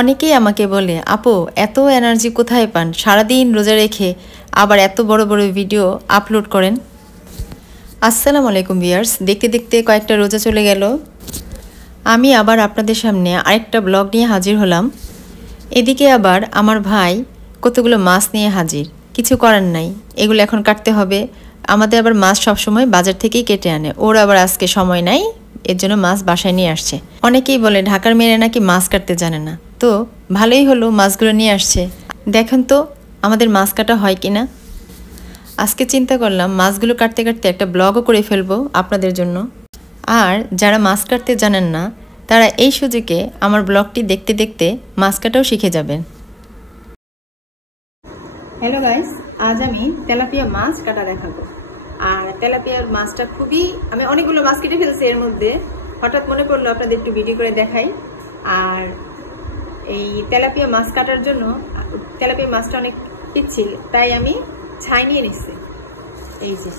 অনেকেই আমাকে বলে, আপু এত এনার্জি কোথায় পান, সারাদিন রোজা রেখে আবার এত বড় বড় ভিডিও আপলোড করেন। আসসালামু আলাইকুম ভিউয়ার্স, দেখতে দেখতে কয়েকটা রোজা চলে গেল। আমি আবার আপনাদের সামনে আরেকটা ব্লগ নিয়ে হাজির হলাম। এদিকে আবার আমার ভাই কতগুলো মাছ নিয়ে হাজির। কিছু করার নাই, এগুলো এখন কাটতে হবে। আমাদের আবার মাছ সবসময় বাজার থেকেই কেটে আনে, ওর আবার আজকে সময় নাই, এর জন্য মাছ বাসায় নিয়ে আসছে। অনেকেই বলে ঢাকার মেয়েরা নাকি মাছ কাটতে জানে না, তো ভালোই হলো মাছগুলো নিয়ে আসছে। দেখেন তো আমাদের মাছ কাটা হয় কিনা। আজকে চিন্তা করলাম মাছগুলো কাটতে কাটতে একটা ব্লগও করে ফেলবো আপনাদের জন্য। আর যারা মাছ কাটতে জানেন না তারা এই সুযোগে আমার ব্লগটি দেখতে দেখতে মাছ কাটাও শিখে যাবেন। হ্যালো গাইস, আজ আমি তেলাপিয়া মাছ কাটা দেখাবো। আর তেলাপিয়ার মাছটা আমি অনেকগুলো মাছ কেটে ফেলছি, এর মধ্যে হঠাৎ মনে পড়লো আপনাদের একটু ভিডিও করে দেখাই। আর এই তেলাপিয়া মাছ কাটার জন্য তেলাপিয়া মাছটা অনেক পিচ্ছিল, তাই আমি ছাই নিয়ে নিচ্ছি। এই যে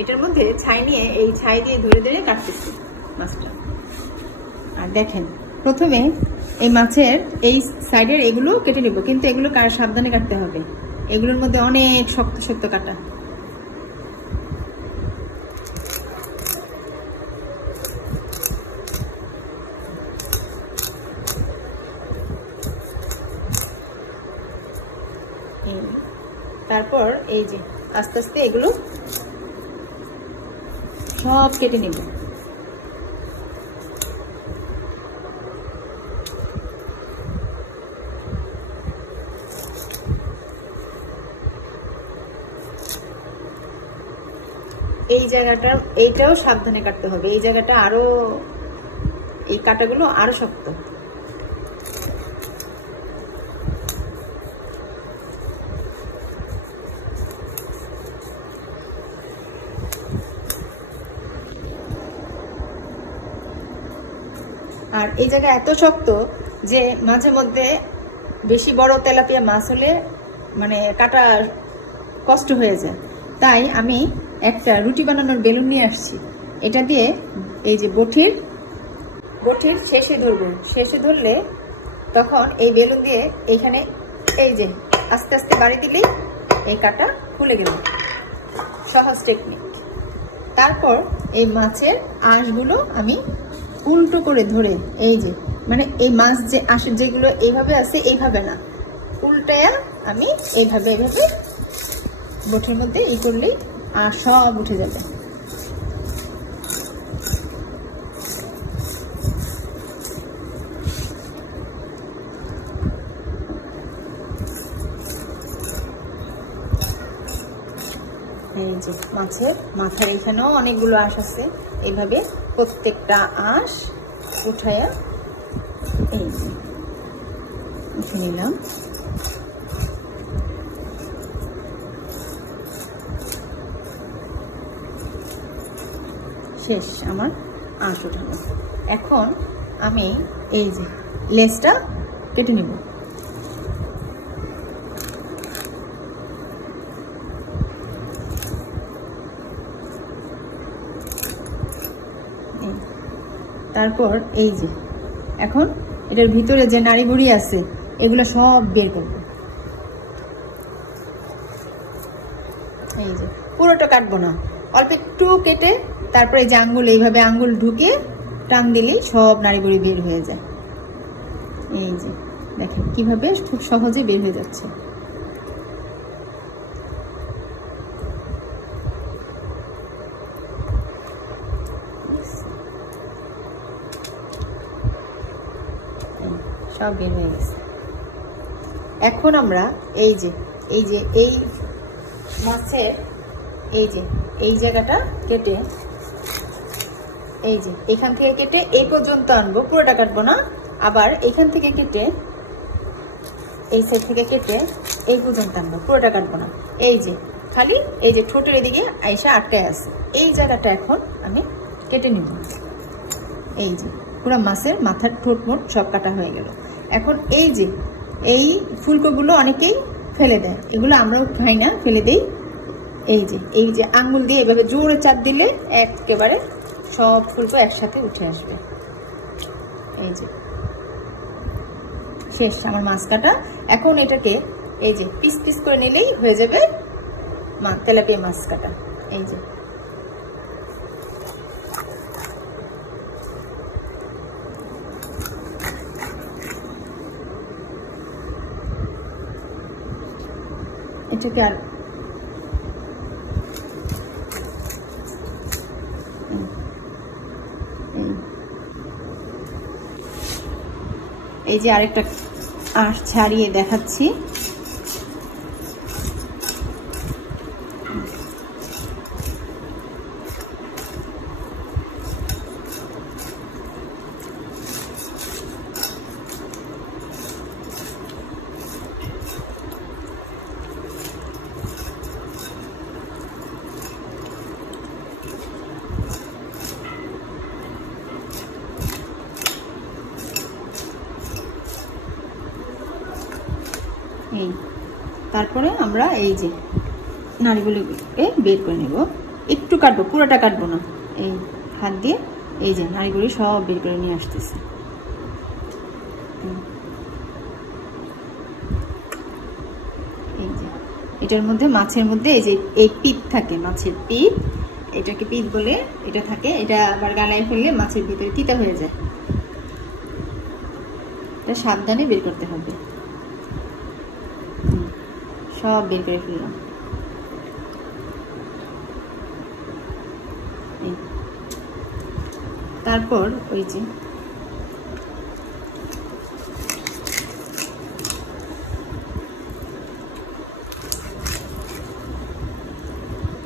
এটার মধ্যে ছাই নিয়ে এই ছাই দিয়ে ধরে ধরে কাটতেছি মাছটা। আর দেখেন, প্রথমে এই মাছের এই সাইডের এগুলো কেটে নিব, কিন্তু এগুলো সাবধানে কাটতে হবে, এগুলোর মধ্যে অনেক শক্ত শক্ত কাটা। তারপর এই যে আস্তে আস্তে এগুলো সব কেটে নিব। এই জায়গাটা এইটাও সাবধানে কাটতে হবে, এই জায়গাটা আরো, এই কাটাগুলো আরো শক্ত। আর এই জায়গা এত শক্ত যে মাঝে মধ্যে বেশি বড় তেলাপিয়া মাছ হলে মানে কাটা কষ্ট হয়ে যায়। তাই আমি একটা রুটি বানানোর বেলুন নিয়ে আসছি, এটা দিয়ে এই যে বটির শেষে ধরবো, শেষে ধরলে তখন এই বেলুন দিয়ে এইখানে এই যে আস্তে আস্তে বাড়ি দিলেই এই কাটা খুলে গেল। সহজ টেকনিক। তারপর এই মাছের আঁশগুলো আমি উল্টো করে ধরে এই যে মানে এই মাছ যে আসে যেগুলো এইভাবে আছে এইভাবে না, উল্টায়া আমি এইভাবে বটির মধ্যে এই করলেই আর সব উঠে যাবে। এই যে মাছের মাথার এখানেও অনেকগুলো আঁশ আছে, এইভাবে প্রত্যেকটা আঁশ উঠায়া এই যে উঠে নিলাম। শেষ আমার আঁশ উঠানো। এখন আমি এই যে লেজটা কেটে নিব। তারপর এই যে এখন এটার ভিতরে যে নাড়ি বুড়ি আছে এগুলো সব বের করব। এই যে পুরোটা কাটবো না, অল্প একটু কেটে তারপরে এই যে আঙ্গুল এইভাবে আঙ্গুল ঢুকে টান দিলেই সব নাড়ি বুড়ি বের হয়ে যায়। এই যে দেখেন কিভাবে খুব সহজে বের হয়ে যাচ্ছে। সব বের হয়ে গেছে। এখন আমরা এই মাছের এই জায়গাটা কেটে এই যে এখান থেকে কেটে এই পর্যন্ত আনবো, পুরোটা কাটবো না। আবার এখান থেকে কেটে এই সাইড থেকে কেটে এই পর্যন্ত আনবো, পুরোটা কাটবো না। এই যে খালি এই যে ঠোঁটের এদিকে আইসা আটকায় আছে, এই জায়গাটা এখন আমি কেটে নিব। এই যে পুরো মাছের মাথার ঠোঁট মোট সব কাটা হয়ে গেল। এখন এই যে এই ফুলকোগুলো অনেকেই ফেলে দেয়, এগুলো আমরাও খাই না, ফেলে দেই। এই যে আঙ্গুল দিয়ে এভাবে জোরে চাপ দিলে একেবারে সব ফুলকো একসাথে উঠে আসবে। এই যে শেষ আমার মাছ কাটা। এখন এটাকে এই যে পিস পিস করে নিলেই হয়ে যাবে তেলাপিয়া মাছ কাটা। এই যে এটাকে আর এই যে আরেকটা আঁশ ছাড়িয়ে দেখাচ্ছি। এই তারপরে আমরা এই যে নাড়িগুলোকে বের করে নেব। একটু কাটবো, পুরোটা কাটবো না। এই হাত দিয়ে এই যে নাড়িগুলি সব বের করে নিয়ে আসতেছে। এই যে এটার মধ্যে মাছের মধ্যে এই যে এই পিপ থাকে, মাছের পিপ, এটাকে পিপ বলে, এটা থাকে। এটা আবার গালায় ফেললে মাছের ভিতরে তিতা হয়ে যায়। এটা সাবধানে বের করতে হবে। সব বের করে ফেললাম। তারপর ওই যে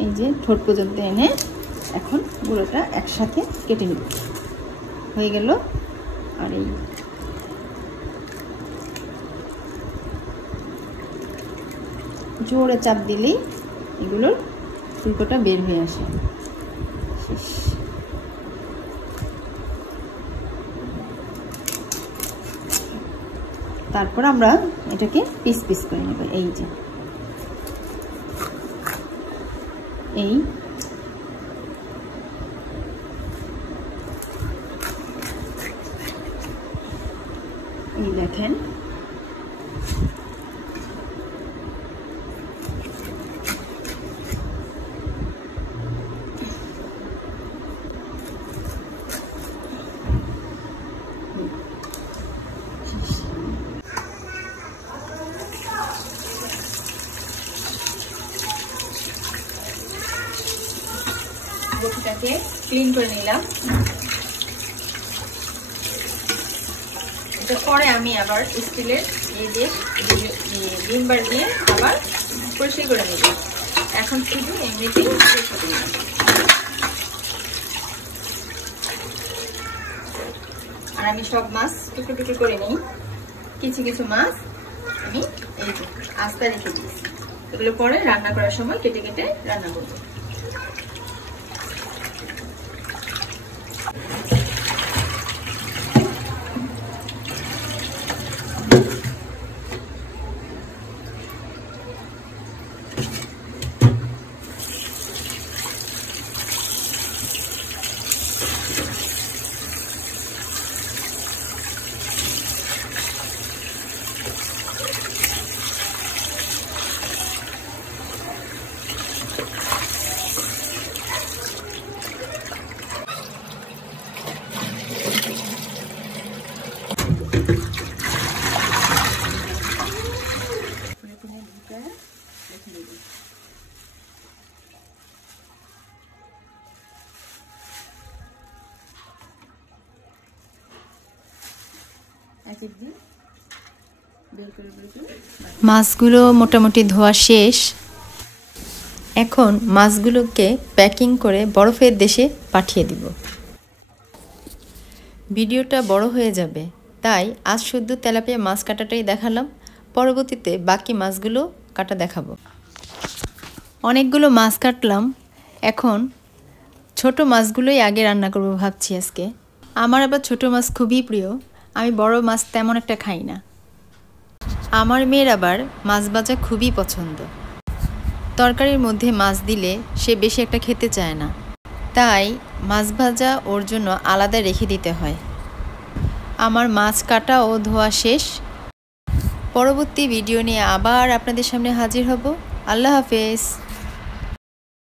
এই যে ঠোঁট পর্যন্ত এনে এখন গুঁড়োটা একসাথে কেটে নেব। হয়ে গেল। আর এই জোরে চাপ দিলেই এগুলোর ফুলকোটা বের হয়ে আসে। শেষ। তারপর আমরা এটাকে পিস পিস করে নেব। এই যে এই দেখেন বটিটাকে ক্লিন করে নিলাম। পরে আমি আবার স্টিলের এই যে ভিম বার দিয়ে আবার পরিষ্কার করে নেব। এখন শুধু এমনিতেই পরিষ্কার করে নিলাম। আর আমি সব মাছ টুকরো টুকরো করে নিই। কিছু কিছু মাছ আমি এই যে আস্তা রেখে দিয়েছি। এগুলো পরে রান্না করার সময় কেটে কেটে রান্না করবো। মাছগুলো মোটামুটি ধোয়া শেষ। এখন মাছগুলোকে প্যাকিং করে বরফের দেশে পাঠিয়ে দিব। ভিডিওটা বড় হয়ে যাবে, তাই আজ শুধু তেলাপিয়া মাছ কাটাটাই দেখালাম। পরবর্তীতে বাকি মাছগুলো কাটা দেখাবো। অনেকগুলো মাছ কাটলাম, এখন ছোট মাছগুলোই আগে রান্না করব ভাবছি আজকে। আমার আবার ছোট মাছ খুবই প্রিয়, আমি বড় মাছ তেমন একটা খাই না। আমার মেয়ের আবার মাছ ভাজা খুবই পছন্দ। তরকারির মধ্যে মাছ দিলে সে বেশি একটা খেতে চায় না, তাই মাছ ভাজা ওর জন্য আলাদা রেখে দিতে হয়। আমার মাছ কাটা ও ধোয়া শেষ। পরবর্তী ভিডিও নিয়ে আবার আপনাদের সামনে হাজির হব। আল্লাহ হাফেজ।